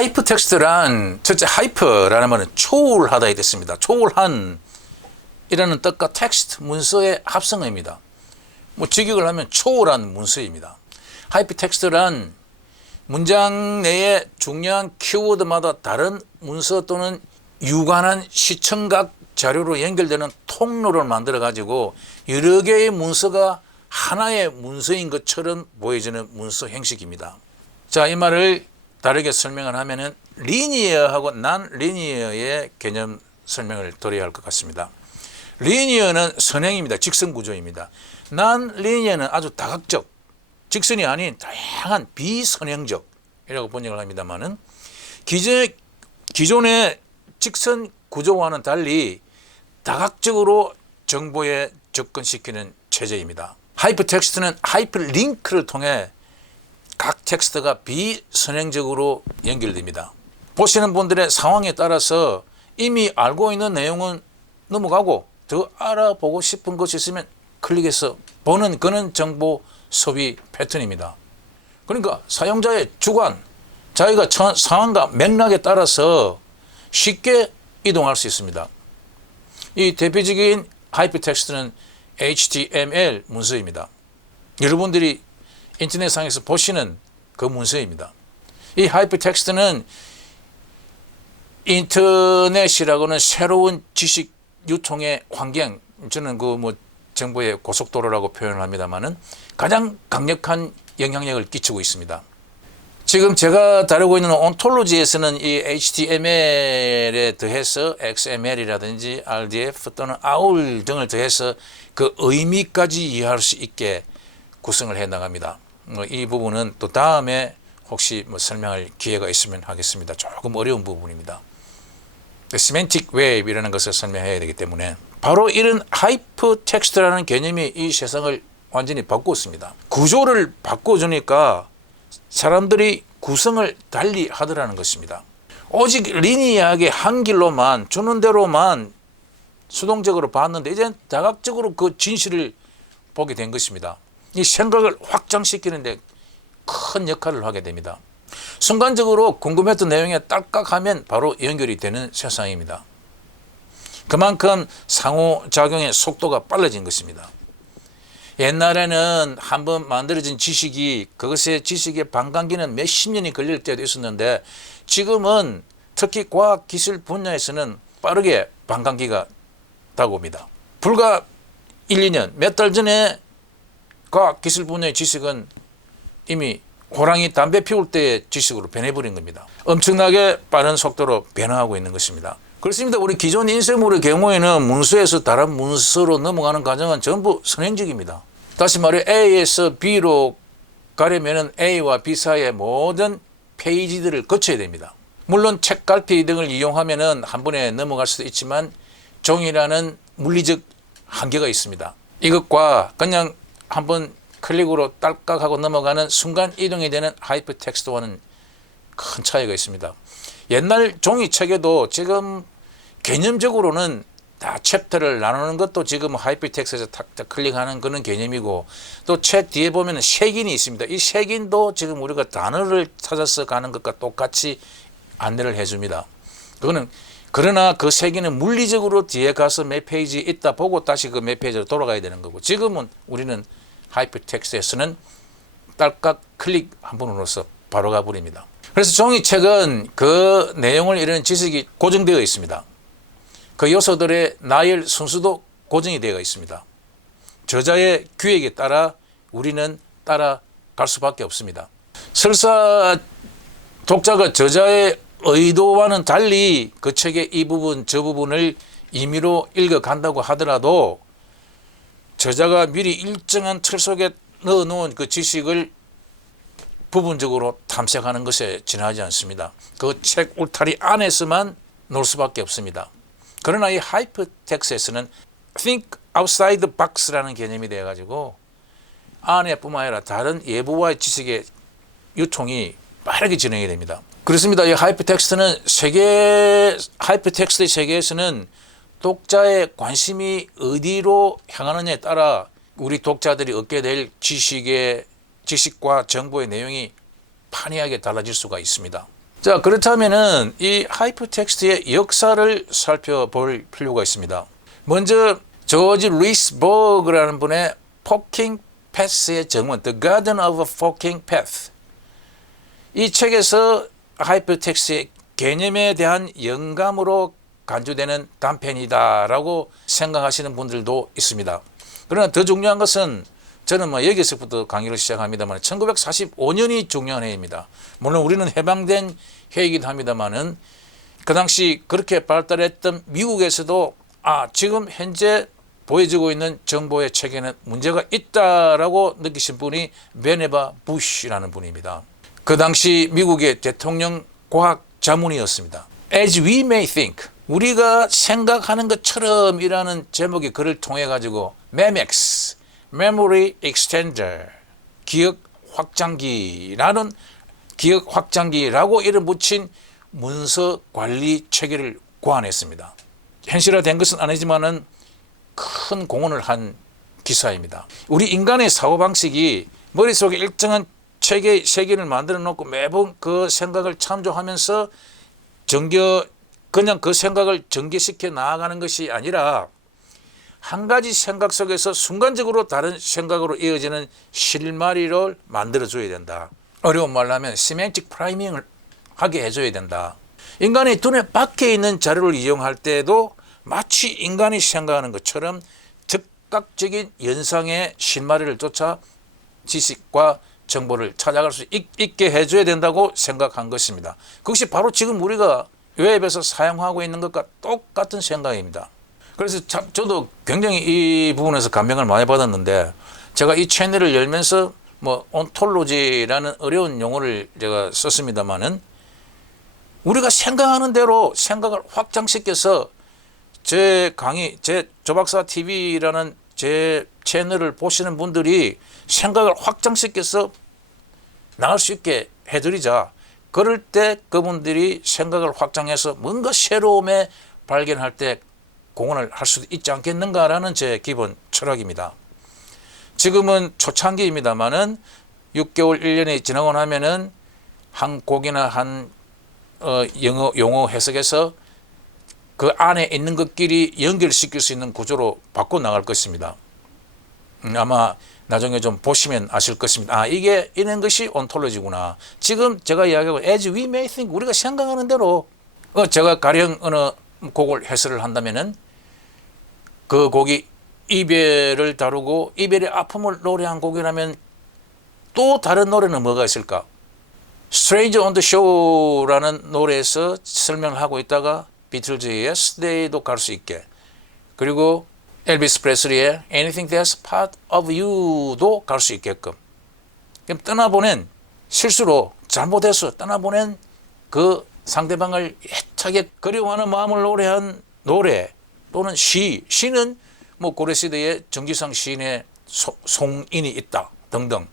하이퍼텍스트란 첫째 하이퍼라는 말은 초월하다에 됐습니다. 초월한 이라는 뜻과 텍스트 문서의 합성어입니다. 직역을 하면 초월한 문서입니다. 하이퍼텍스트란 문장 내의 중요한 키워드마다 다른 문서 또는 유관한 시청각 자료로 연결되는 통로를 만들어 가지고 여러 개의 문서가 하나의 문서인 것처럼 보여지는 문서 형식입니다. 자, 이 말을 다르게 설명을 하면은 리니어하고 난 리니어의 개념 설명을 드려야 할 것 같습니다. 리니어는 선행입니다. 직선 구조입니다. 난 리니어는 아주 다각적, 직선이 아닌 다양한 비선행적이라고 번역을 합니다만은 기존의 직선 구조와는 달리 다각적으로 정보에 접근시키는 체제입니다. 하이퍼텍스트는 하이퍼링크를 통해 각 텍스트가 비선행적으로 연결됩니다. 보시는 분들의 상황에 따라서 이미 알고 있는 내용은 넘어가고 더 알아보고 싶은 것이 있으면 클릭해서 보는 그런 정보 소비 패턴입니다. 그러니까 사용자의 주관, 자기가 처한 상황과 맥락에 따라서 쉽게 이동할 수 있습니다. 이 대표적인 하이퍼텍스트는 HTML 문서입니다. 여러분들이 인터넷상에서 보시는 그 문서입니다. 이 하이퍼텍스트는 인터넷이라고는 새로운 지식 유통의 환경, 저는 정보의 고속도로라고 표현을 합니다만은 가장 강력한 영향력을 끼치고 있습니다. 지금 제가 다루고 있는 온톨로지에서는 이 HTML에 더해서 XML이라든지 RDF 또는 AUL 등을 더해서 그 의미까지 이해할 수 있게 구성을 해 나갑니다. 이 부분은 또 다음에 혹시 설명할 기회가 있으면 하겠습니다. 조금 어려운 부분입니다. 시멘틱 웹이라는 것을 설명해야 되기 때문에 바로 이런 하이퍼텍스트라는 개념이 이 세상을 완전히 바꾸었습니다. 구조를 바꿔주니까 사람들이 구성을 달리 하더라는 것입니다. 오직 리니어하게 한 길로만 주는 대로만 수동적으로 봤는데 이제 다각적으로 그 진실을 보게 된 것입니다. 이 생각을 확장시키는데 큰 역할을 하게 됩니다. 순간적으로 궁금했던 내용에 딸깍하면 바로 연결이 되는 세상입니다. 그만큼 상호작용의 속도가 빨라진 것입니다. 옛날에는 한번 만들어진 지식이 그것의 지식의 반감기는 몇십 년이 걸릴 때도 있었는데 지금은 특히 과학기술 분야에서는 빠르게 반감기가 다가옵니다. 불과 1, 2년 몇 달 전에 과학기술 분야의 지식은 이미 호랑이 담배 피울 때의 지식으로 변해버린 겁니다. 엄청나게 빠른 속도로 변화하고 있는 것입니다. 그렇습니다. 우리 기존 인쇄물의 경우에는 문서에서 다른 문서로 넘어가는 과정은 전부 선행적입니다. 다시 말해 A에서 B로 가려면 A와 B 사이의 모든 페이지들을 거쳐야 됩니다. 물론 책갈피 등을 이용하면 한 번에 넘어갈 수도 있지만 종이라는 물리적 한계가 있습니다. 이것과 그냥 한번 클릭으로 딸깍하고 넘어가는 순간 이동이 되는 하이퍼텍스트와는 큰 차이가 있습니다. 옛날 종이책에도 지금 개념적으로는 다 챕터를 나누는 것도 지금 하이퍼텍스트에서 탁탁 클릭하는 그런 개념이고 또 책 뒤에 보면 색인이 있습니다. 이 색인도 지금 우리가 단어를 찾아서 가는 것과 똑같이 안내를 해줍니다. 그러나 그 색인은 물리적으로 뒤에 가서 몇 페이지 있다 보고 다시 그 몇 페이지로 돌아가야 되는 거고 지금은 우리는 하이퍼텍스트에서는 딸깍 클릭 한 번으로서 바로 가버립니다. 그래서 종이책은 그 내용을 이루는 지식이 고정되어 있습니다. 그 요소들의 나열 순서도 고정이 되어 있습니다. 저자의 기획에 따라 우리는 따라갈 수밖에 없습니다. 설사 독자가 저자의 의도와는 달리 그 책의 이 부분 저 부분을 임의로 읽어간다고 하더라도 저자가 미리 일정한 틀 속에 넣어놓은 그 지식을 부분적으로 탐색하는 것에 지나지 않습니다. 그 책 울타리 안에서만 놀 수밖에 없습니다. 그러나 이 하이퍼텍스트에서는 think outside the box라는 개념이 되어가지고 안에뿐만 아니라 다른 예부와의 지식의 유통이 빠르게 진행이 됩니다. 그렇습니다. 이 하이퍼텍스트의 세계에서는 독자의 관심이 어디로 향하느냐에 따라 우리 독자들이 얻게 될 지식과 정보의 내용이 판이하게 달라질 수가 있습니다. 자, 그렇다면은 이 하이퍼텍스트의 역사를 살펴볼 필요가 있습니다. 먼저 조지 루이스 버그라는 분의 Forking Path의 정원, The Garden of a Forking Path. 이 책에서 하이퍼텍스트의 개념에 대한 영감으로 간주되는 단편이다라고 생각하시는 분들도 있습니다. 그러나 더 중요한 것은 저는 여기서부터 강의를 시작합니다만 1945년이 중요한 해입니다. 물론 우리는 해방된 해이기도 합니다만은 그 당시 그렇게 발달했던 미국에서도 지금 현재 보여지고 있는 정보의 체계는 문제가 있다라고 느끼신 분이 베네바 부시라는 분입니다. 그 당시 미국의 대통령 과학 자문이었습니다. As we may think, 우리가 생각하는 것처럼 이라는 제목의 글을 통해 가지고 MEMEX, Memory Extender, 기억 확장기라는 기억 확장기라고 이름 붙인 문서 관리 체계를 고안했습니다. 현실화된 것은 아니지만은 큰 공헌을 한 기사입니다. 우리 인간의 사고방식이 머릿속에 일정한 체계, 세계를 만들어 놓고 매번 그 생각을 참조하면서 그냥 그 생각을 전개시켜 나아가는 것이 아니라 한 가지 생각 속에서 순간적으로 다른 생각으로 이어지는 실마리를 만들어줘야 된다. 어려운 말로 하면 시멘틱 프라이밍을 하게 해줘야 된다. 인간의 두뇌 밖에 있는 자료를 이용할 때도 마치 인간이 생각하는 것처럼 즉각적인 연상의 실마리를 쫓아 지식과 정보를 찾아갈 수 있게 해줘야 된다고 생각한 것입니다. 그것이 바로 지금 우리가 웹에서 사용하고 있는 것과 똑같은 생각입니다. 그래서 저도 굉장히 이 부분에서 감명을 많이 받았는데 제가 이 채널을 열면서 온톨로지라는 어려운 용어를 제가 썼습니다만은 우리가 생각하는 대로 생각을 확장시켜서 제 강의, 제 조박사 TV라는 제 채널을 보시는 분들이 생각을 확장시켜서 나갈 수 있게 해드리자. 그럴 때 그분들이 생각을 확장해서 뭔가 새로움에 발견할 때 공헌을 할 수도 있지 않겠는가라는 제 기본 철학입니다. 지금은 초창기입니다만은 6개월, 1년이 지나고 나면은 한 곡이나 한 영어 용어 해석에서 그 안에 있는 것끼리 연결시킬 수 있는 구조로 바꿔 나갈 것입니다. 아마 나중에 좀 보시면 아실 것입니다. 이게 이런 것이 온톨로지구나. 지금 제가 이야기하고 as we may think, 우리가 생각하는 대로 제가 가령 어느 곡을 해설을 한다면은 그 곡이 이별을 다루고 이별의 아픔을 노래한 곡이라면 또 다른 노래는 뭐가 있을까? Stranger on the Shore라는 노래에서 설명을 하고 있다가 비틀즈의 Yesterday도 갈 수 있게, 그리고 엘비스 프레슬리의 Anything That's Part of You도 갈 수 있게끔, 그럼 떠나보낸, 실수로 잘못해서 떠나보낸 그 상대방을 애타게 그리워하는 마음을 노래한 노래 또는 시는 고려시대의 정지상 시인의 송인이 있다 등등.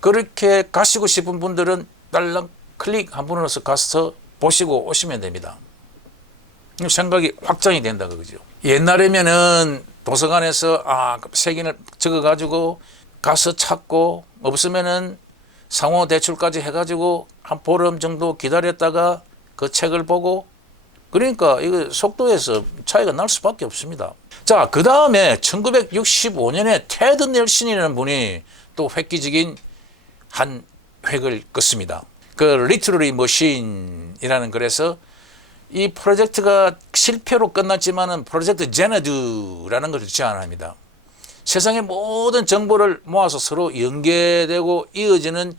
그렇게 가시고 싶은 분들은 딸랑 클릭 한 번으로서 가서 보시고 오시면 됩니다. 생각이 확장이 된다 그거죠. 옛날이면은 도서관에서 색인을 적어가지고 가서 찾고 없으면은 상호 대출까지 해가지고 한 보름 정도 기다렸다가 그 책을 보고, 그러니까 이거 속도에서 차이가 날 수밖에 없습니다. 자, 그 다음에 1965년에 테드 넬슨이라는 분이 또 획기적인 한 획을 긋습니다. 그 리트러리 머신이라는 글에서 이 프로젝트가 실패로 끝났지만은 프로젝트 제네드라는 것을 제안합니다. 세상의 모든 정보를 모아서 서로 연계되고 이어지는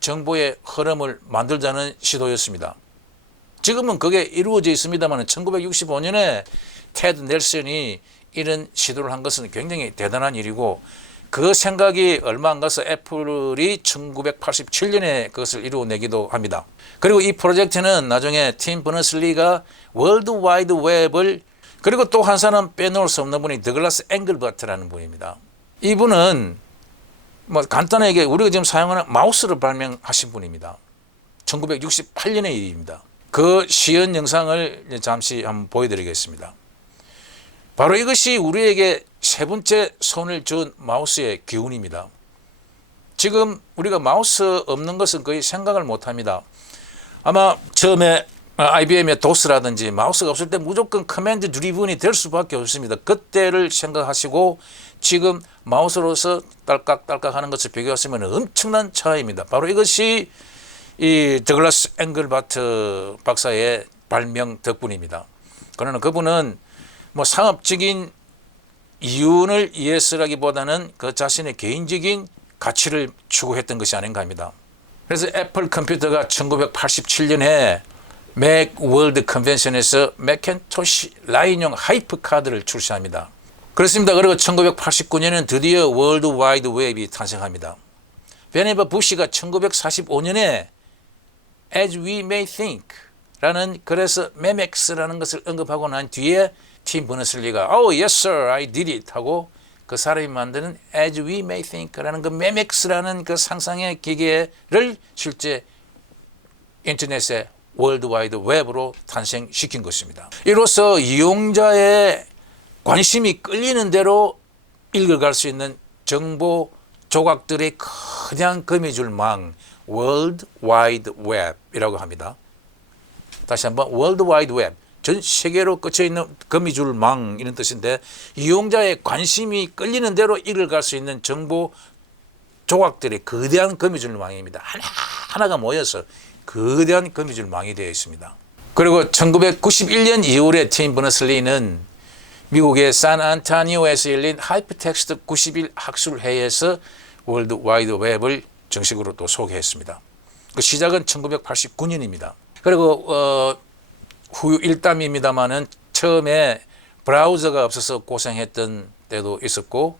정보의 흐름을 만들자는 시도였습니다. 지금은 그게 이루어져 있습니다만 1965년에 테드 넬슨이 이런 시도를 한 것은 굉장히 대단한 일이고, 그 생각이 얼마 안 가서 애플이 1987년에 그것을 이루어내기도 합니다. 그리고 이 프로젝트는 나중에 팀 버너슬리가 월드 와이드 웹을, 그리고 또 한 사람 빼놓을 수 없는 분이 더글라스 앵글버트라는 분입니다. 이분은 간단하게 우리가 지금 사용하는 마우스를 발명하신 분입니다. 1968년의 일입니다. 그 시연 영상을 잠시 한번 보여드리겠습니다. 바로 이것이 우리에게 세 번째 손을 준 마우스의 기운입니다. 지금 우리가 마우스 없는 것은 거의 생각을 못합니다. 아마 처음에 IBM의 도스라든지 마우스가 없을 때 무조건 커맨드 드리븐이 될 수밖에 없습니다. 그때를 생각하시고 지금 마우스로서 딸깍딸깍 하는 것을 비교하시면 엄청난 차이입니다. 바로 이것이 이 더글라스 앵글바트 박사의 발명 덕분입니다. 그러나 그분은 뭐 상업적인 이윤을 위해서라기보다는 그 자신의 개인적인 가치를 추구했던 것이 아닌가 합니다. 그래서 애플 컴퓨터가 1987년에 맥 월드 컨벤션에서 맥킨토시 라인용 하이프 카드를 출시합니다. 그렇습니다. 그리고 1989년에는 드디어 월드 와이드 웹이 탄생합니다. 베네버 부시가 1945년에 As We May Think 라는 글에서 메맥스라는 것을 언급하고 난 뒤에 팀 버너슬리가 Oh yes sir I did it 하고 그 사람이 만드는 As We May Think라는 그 메맥스라는 그 상상의 기계를 실제 인터넷의 월드와이드 웹으로 탄생시킨 것입니다. 이로써 이용자의 관심이 끌리는 대로 읽어갈 수 있는 정보 조각들의 그냥 거미줄망 월드와이드 웹이라고 합니다. 다시 한번 월드와이드 웹, 전 세계로 꽂혀 있는 거미줄망 이런 뜻인데 이용자의 관심이 끌리는 대로 읽어갈 수 있는 정보 조각들의 거대한 거미줄망입니다. 하나하나가 모여서 거대한 거미줄망이 되어 있습니다. 그리고 1991년 2월에 팀 버너슬리는 미국의 샌안토니오에서 열린 하이퍼텍스트 90일 학술회의에서 월드와이드 웹을 정식으로 또 소개했습니다. 그 시작은 1989년입니다. 그리고 후유 일담입니다만은 처음에 브라우저가 없어서 고생했던 때도 있었고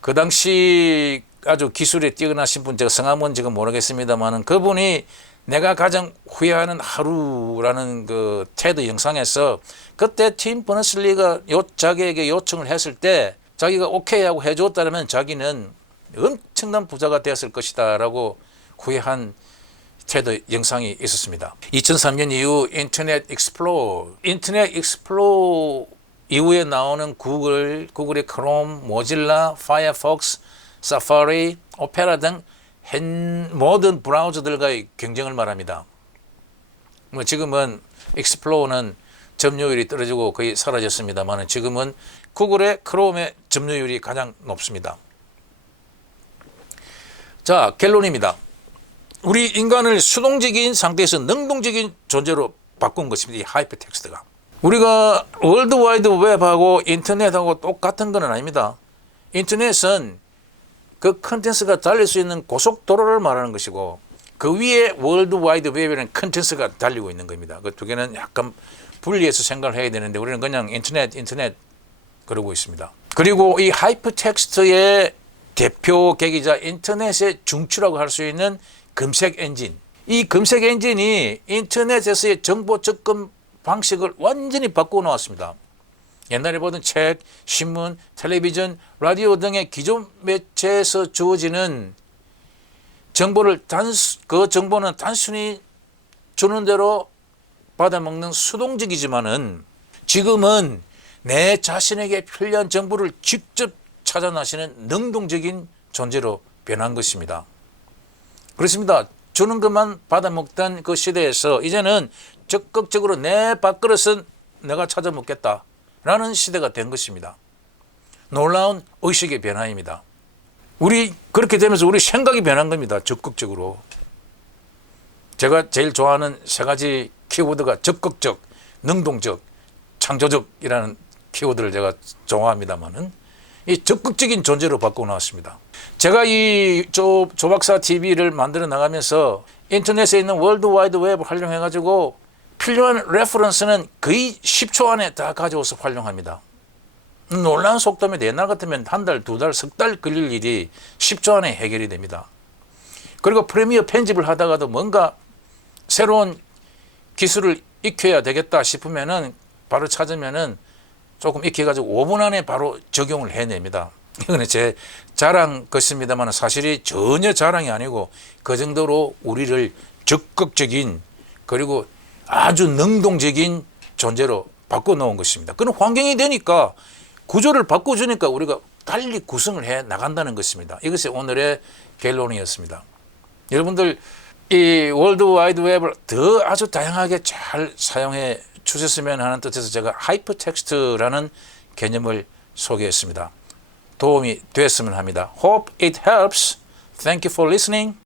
그 당시 아주 기술에 뛰어나신 분, 제가 성함은 지금 모르겠습니다만은 그분이 내가 가장 후회하는 하루라는 그 테드 영상에서 그때 팀 버너슬리가 자기에게 요청을 했을 때 자기가 오케이 하고 해줬다면 자기는 엄청난 부자가 되었을 것이다 라고 후회한 테드 영상이 있었습니다. 2003년 이후 인터넷 익스플로러 이후에 나오는 구글의 크롬, 모질라, 파이어폭스, 사파리, 오페라 등 모든 브라우저들과의 경쟁을 말합니다. 뭐 지금은 익스플로러는 점유율이 떨어지고 거의 사라졌습니다만 지금은 구글의 크롬의 점유율이 가장 높습니다. 자, 결론입니다. 우리 인간을 수동적인 상태에서 능동적인 존재로 바꾼 것입니다. 이 하이퍼텍스트가. 우리가 월드와이드 웹하고 인터넷하고 똑같은 건 아닙니다. 인터넷은 그 컨텐츠가 달릴 수 있는 고속도로를 말하는 것이고 그 위에 월드와이드 웹이라는 컨텐츠가 달리고 있는 겁니다. 그 두 개는 약간 분리해서 생각을 해야 되는데 우리는 그냥 인터넷 그러고 있습니다. 그리고 이 하이퍼텍스트의 대표 계기자 인터넷의 중추라고 할 수 있는 검색 엔진. 이 검색 엔진이 인터넷에서의 정보 접근 방식을 완전히 바꾸어 놓았습니다. 옛날에 보던 책, 신문, 텔레비전, 라디오 등의 기존 매체에서 주어지는 정보를 그 정보는 단순히 주는 대로 받아먹는 수동적이지만은 지금은 내 자신에게 편리한 정보를 직접 찾아나시는 능동적인 존재로 변한 것입니다. 그렇습니다. 주는 것만 받아먹던 그 시대에서 이제는 적극적으로 내 밥그릇은 내가 찾아 먹겠다 라는 시대가 된 것입니다. 놀라운 의식의 변화입니다. 그렇게 되면서 우리 생각이 변한 겁니다. 적극적으로. 제가 제일 좋아하는 세 가지 키워드가 적극적, 능동적, 창조적이라는 키워드를 제가 좋아합니다만은 이 적극적인 존재로 바꾸어 나왔습니다. 제가 이 조박사 TV를 만들어 나가면서 인터넷에 있는 월드와이드 웹을 활용해 가지고 필요한 레퍼런스는 거의 10초 안에 다 가져와서 활용합니다. 놀라운 속도입니다. 옛날 같으면 한 달, 두 달, 석 달 걸릴 일이 10초 안에 해결이 됩니다. 그리고 프리미어 편집을 하다가도 뭔가 새로운 기술을 익혀야 되겠다 싶으면은 바로 찾으면은 조금 익혀가지고 5분 안에 바로 적용을 해냅니다. 이거는 제 자랑 같습니다만 사실이 전혀 자랑이 아니고 그 정도로 우리를 적극적인 그리고 아주 능동적인 존재로 바꿔놓은 것입니다. 그런 환경이 되니까 구조를 바꿔주니까 우리가 달리 구성을 해 나간다는 것입니다. 이것이 오늘의 결론이었습니다. 여러분들 이 월드 와이드 웹을 더 아주 다양하게 잘 사용해 주셨으면 하는 뜻에서 제가 하이퍼텍스트라는 개념을 소개했습니다. 도움이 됐으면 합니다. Hope it helps. Thank you for listening.